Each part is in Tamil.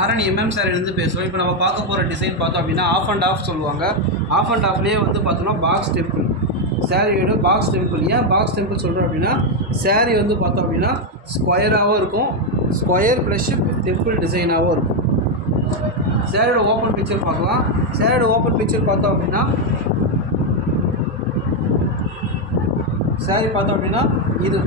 ஆரணி சாரிலேருந்து பேசுகிறோம். இப்போ நம்ம பார்க்க போகிற டிசைன் பார்த்தோம் அப்படின்னா ஆஃப் அண்ட் ஆஃப் சொல்லுவாங்க. ஆஃப் அண்ட் ஆஃப்லேயே வந்து பார்த்தோம்னா பாக்ஸ் டெம்பிள் சாரியோட பாக்ஸ் டெம்பிள். ஏன் பாக்ஸ் டெம்பிள் சொல்கிறோம் அப்படின்னா சாரீ வந்து பார்த்தோம் அப்படின்னா ஸ்கொயராகவும் இருக்கும், ஸ்கொயர் ப்ளஸ் டெம்பிள் டிசைனாகவும் இருக்கும். சாரியோட ஓப்பன் பிக்சர் பார்க்கலாம். சாரியோட ஓப்பன் பிக்சர் பார்த்தோம் அப்படின்னா சாரீ பார்த்தோம் அப்படின்னா இது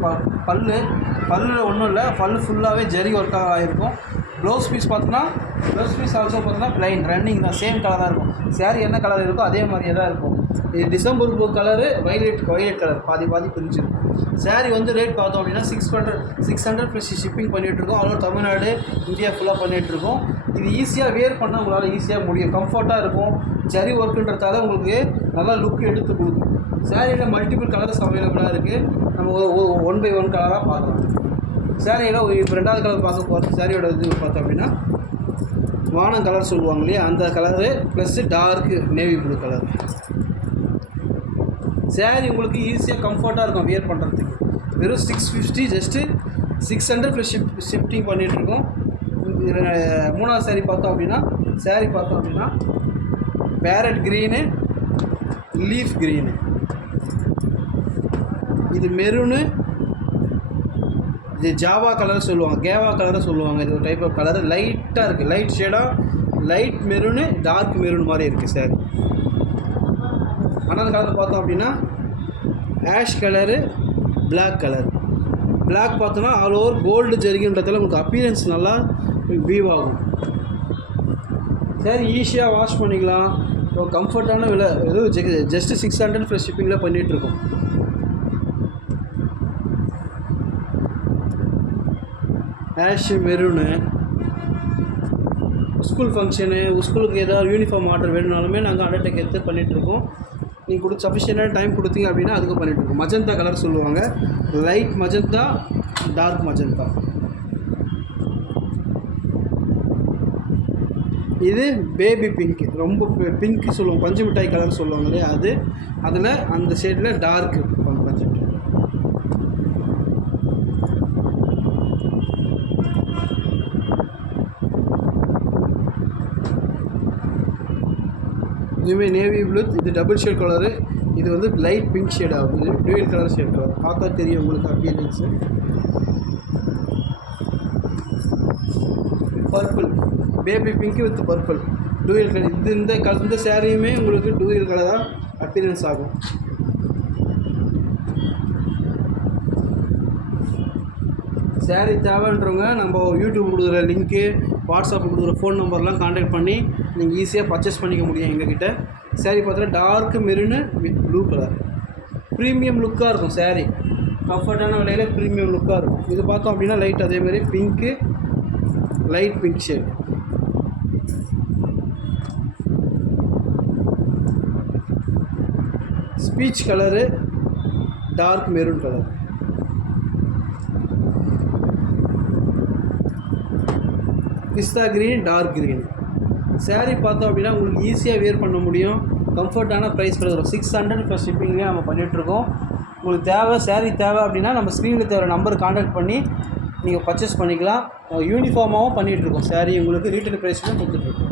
பல்லில் ஒன்றும் இல்லை, பல்லு ஃபுல்லாகவே ஜரி ஒர்க்காக ஆகிருக்கும். ப்ளவுஸ் பீஸ் பார்த்தோன்னா ப்ளவுஸ் பீஸ் ஆல்சோ பார்த்தோன்னா ப்ளைன் ரன்னிங் தான், சேம் கலராக இருக்கும். சாரீ என்ன கலர் இருக்கோ அதே மாதிரியே தான் இருக்கும். இது December blue colour, violet colour பாதி பிரிஞ்சிருக்கும். சாரீ வந்து ரேட் பார்த்தோம் அப்படின்னா 600 ப்ளஸ் ஷிப்பிங் பண்ணிகிட்ருக்கோம். அதோட தமிழ்நாடு இந்தியா ஃபுல்லாக பண்ணிகிட்ருக்கோம். இது ஈஸியாக வேர் பண்ணால் உங்களால் ஈஸியாக முடியும், கம்ஃபர்ட்டாக இருக்கும். ஜரி ஒர்க்குன்றதால உங்களுக்கு நல்லா லுக் எடுத்து கொடுக்கும். சாரியில் மல்டிபிள் கலர்ஸ் அவைலபிளாக இருக்குது. நம்ம ஒன் பை ஒன் கலராக பார்க்கலாம். சாரியில் இப்போ ரெண்டாவது கலர் பார்க்க போகிறது சாரியோட இது பார்த்தோம் அப்படின்னா வானம் கலர் சொல்லுவாங்க இல்லையா, அந்த colour plus torque navy blue colour. Sorry உங்களுக்கு ஈஸியாக கம்ஃபர்ட்டாக இருக்கும் வியர் பண்ணுறதுக்கு. வெறும் 650, ஜஸ்ட்டு 600 ப்ளஸ் ஷிஃப்டிங் பண்ணிகிட்ருக்கோம். மூணாவது சாரீ பார்த்தோம் அப்படின்னா பேரட் க்ரீனு, லீஃப் க்ரீனு, இது மெரூனு, இது ஜாவா கலர் சொல்லுவாங்க, கேவா கலரை சொல்லுவாங்க. இது ஒரு டைப் ஆஃப் கலர், லைட்டாக இருக்குது, லைட் ஷேடாக லைட் மெரூனு டார்க் மெரூன் மாதிரி இருக்குது சார். ஆனால் கலர் பார்த்தோம் அப்படின்னா ash colour, black colour. Black பார்த்தோன்னா ஆல் ஓவர் கோல்டு ஜரிகின்றதால உங்களுக்கு அப்பீரன்ஸ் நல்லா வீவ் ஆகும். சரி, ஈஸியாக வாஷ் பண்ணிக்கலாம். இப்போ கம்ஃபர்ட்டான விலை, வெறும் ஜஸ்ட்டு 600 ப்ளஸ் ஷிப்பிங்கில் பண்ணிகிட்ருக்கோம். ஆஷ் மெரூனு, ஸ்கூல் ஃபங்க்ஷனு, ஸ்கூலுக்கு ஏதாவது யூனிஃபார்ம் ஆர்டர் வேணுனாலுமே நாங்கள் அண்டர்டேக் எடுத்து பண்ணிகிட்ருக்கோம். நீங்கள் சஃபிஷியண்டான டைம் கொடுத்தீங்க அப்படின்னா அதுக்கு பண்ணிகிட்ருக்கோம். மஜந்தா கலர் சொல்லுவாங்க, லைட் மஜந்தா, டார்க் மஜந்தா. இது பேபி பிங்க், ரொம்ப பிங்க் சொல்லுவோம், பஞ்சு மிட்டாய் கலர் சொல்லுவாங்க இல்லையா, அது அதில் அந்த ஷேடில் டார்க்கு பஞ்சு மிட்டாய். இதுவுமே நேவி ப்ளூ, இது டபுள் ஷேட் கலரு, இது வந்து லைட் பிங்க் ஷேட் ஆகுது, டூயல் கலர் ஷேட் கலர். பார்த்தா தெரியும் உங்களுக்கு appearance. Purple, baby pink with purple, dual colour. இந்த சாரியுமே உங்களுக்கு டூயல் கலராக அப்பியரன்ஸ் ஆகும். சாரீ தேவைன்றவங்க நம்ம யூடியூப் கொடுக்குற லிங்க்கு, வாட்ஸ்அப் கொடுக்குற ஃபோன் நம்பர்லாம் கான்டாக்ட் பண்ணி நீங்கள் ஈஸியாக பர்ச்சேஸ் பண்ணிக்க முடியும் எங்ககிட்ட. சாரீ பார்த்தீங்கன்னா dark maroon with blue colour, premium லுக்காக இருக்கும். சாரீ கம்ஃபர்ட்டான விலையில் ப்ரீமியம் லுக்காக இருக்கும். இது பார்த்தோம் அப்படின்னா லைட் அதேமாதிரி pink, light pink shade. Peach colour, dark maroon colour. Pista green, dark green. Sari பார்த்தோம் அப்படின்னா உங்களுக்கு ஈஸியாக வேர் பண்ண முடியும், கம்ஃபர்ட்டான ப்ரைஸ் கிடைக்கும். 600 ப்ளஸ் ஷிப்பிங்கே நம்ம பண்ணிகிட்ருக்கோம். உங்களுக்கு சாரீ தேவை அப்படின்னா நம்ம ஸ்க்ரீனில் தேவை நம்பர் கான்டாக்ட் பண்ணி நீங்கள் பர்ச்சேஸ் பண்ணிக்கலாம். யூனிஃபார்மாகவும் பண்ணிகிட்ருக்கோம். சாரீ உங்களுக்கு ரீட்டைல் ப்ரைஸ்லையும் கொடுத்துட்ருக்கோம்.